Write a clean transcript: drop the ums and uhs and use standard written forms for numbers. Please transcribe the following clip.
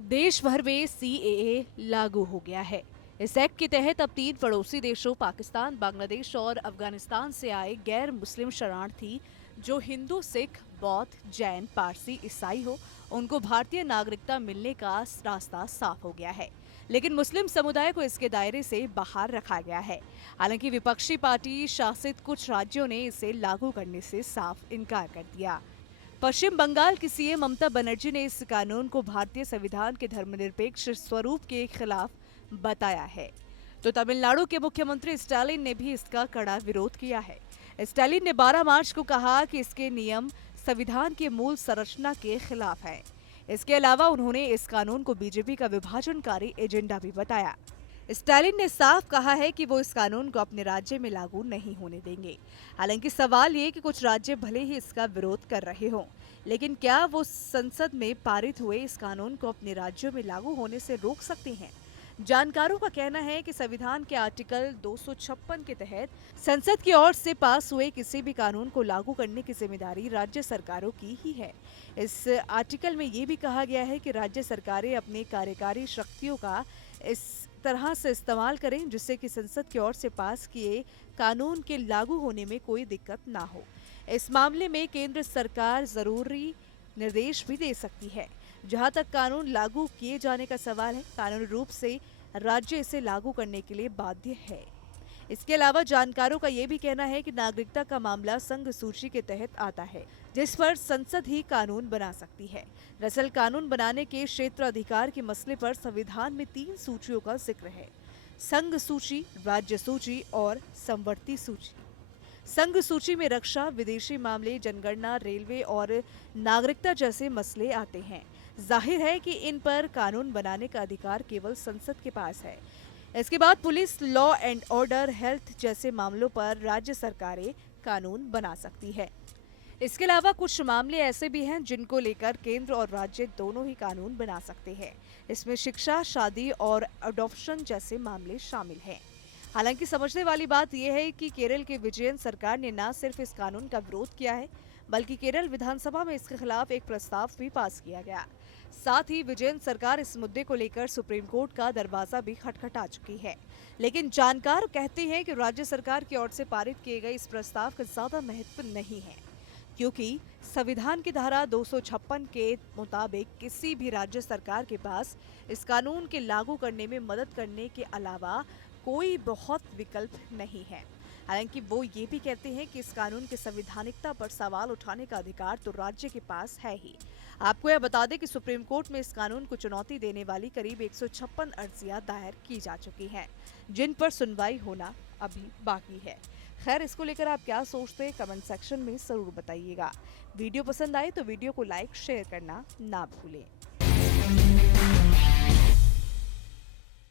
देश भर में सीएए लागू हो गया है। इस एक्ट के तहत अब 3 पड़ोसी देशों पाकिस्तान, बांग्लादेश और अफगानिस्तान से आए गैर मुस्लिम शरणार्थी जो हिंदू, सिख, बौद्ध, जैन, पारसी, ईसाई हो, उनको भारतीय नागरिकता मिलने का रास्ता साफ हो गया है। लेकिन मुस्लिम समुदाय को इसके दायरे से बाहर रखा गया है। हालांकि विपक्षी पार्टी शासित कुछ राज्यों ने इसे लागू करने से साफ इनकार कर दिया। पश्चिम बंगाल की सीएम ममता बनर्जी ने इस कानून को भारतीय संविधान के धर्मनिरपेक्ष स्वरूप के खिलाफ बताया है। तो तमिलनाडु के मुख्यमंत्री स्टालिन ने भी इसका कड़ा विरोध किया है। स्टालिन ने 12 मार्च को कहा कि इसके नियम संविधान की मूल संरचना के खिलाफ हैं। इसके अलावा उन्होंने इस कानून को बीजेपी का विभाजनकारी एजेंडा भी बताया। स्टालिन ने साफ कहा है कि वो इस कानून को अपने राज्य में लागू नहीं होने देंगे। हालांकि सवाल ये कि कुछ राज्य भले ही इसका विरोध कर रहे हों, लेकिन क्या वो संसद में पारित हुए इस कानून को अपने राज्यों में लागू होने से रोक सकते हैं? जानकारों का कहना है कि संविधान के आर्टिकल 256 के तहत संसद की ओर से पास हुए किसी भी कानून को लागू करने की जिम्मेदारी राज्य सरकारों की ही है। इस आर्टिकल में ये भी कहा गया है कि राज्य सरकारें अपने कार्यकारी शक्तियों का इस तरह से इस्तेमाल करें जिससे कि संसद की ओर से पास किए कानून के लागू होने में कोई दिक्कत ना हो। इस मामले में केंद्र सरकार जरूरी निर्देश भी दे सकती है। जहां तक कानून लागू किए जाने का सवाल है, कानूनी रूप से राज्य इसे लागू करने के लिए बाध्य है। इसके अलावा जानकारों का ये भी कहना है कि नागरिकता का मामला संघ सूची के तहत आता है, जिस पर संसद ही कानून बना सकती है। दरअसल कानून बनाने के क्षेत्र अधिकार के मसले पर संविधान में 3 सूचियों का जिक्र है: संघ सूची, राज्य सूची और समवर्ती सूची। संघ सूची में रक्षा, विदेशी मामले, जनगणना, रेलवे और नागरिकता जैसे मसले आते हैं। जाहिर है कि इन पर कानून बनाने का अधिकार केवल संसद के पास है। इसके बाद police, law and order, health जैसे मामलों पर राज्य सरकारें कानून बना सकती है। इसके अलावा कुछ मामले ऐसे भी हैं जिनको लेकर केंद्र और राज्य दोनों ही कानून बना सकते हैं। इसमें शिक्षा, शादी और अडॉप्शन जैसे मामले शामिल हैं। हालांकि समझने वाली बात यह है कि केरल के विजयन सरकार ने न सिर्फ इस कानून का विरोध किया है, बल्कि केरल विधानसभा में इसके खिलाफ एक प्रस्ताव भी पास किया गया। साथ ही विजयन सरकार इस मुद्दे को लेकर सुप्रीम कोर्ट का दरवाजा भी खटखटा चुकी है। लेकिन जानकार कहते हैं कि राज्य सरकार की ओर से पारित किए गए इस प्रस्ताव का ज्यादा महत्व नहीं है, क्योंकि संविधान की धारा 256 के मुताबिक किसी भी राज्य सरकार के पास इस कानून के लागू करने में मदद करने के अलावा कोई बहुत विकल्प नहीं है। हालांकि वो ये भी कहते हैं कि इस कानून की संवैधानिकता पर सवाल उठाने का अधिकार तो राज्य के पास है ही। आपको यह बता दें कि सुप्रीम कोर्ट में इस कानून को चुनौती देने वाली करीब 156 अर्जियां दायर की जा चुकी हैं, जिन पर सुनवाई होना अभी बाकी है। खैर, इसको लेकर आप क्या सोचते हैं कमेंट सेक्शन में जरूर बताइएगा। वीडियो पसंद आए तो वीडियो को लाइक शेयर करना ना भूलें।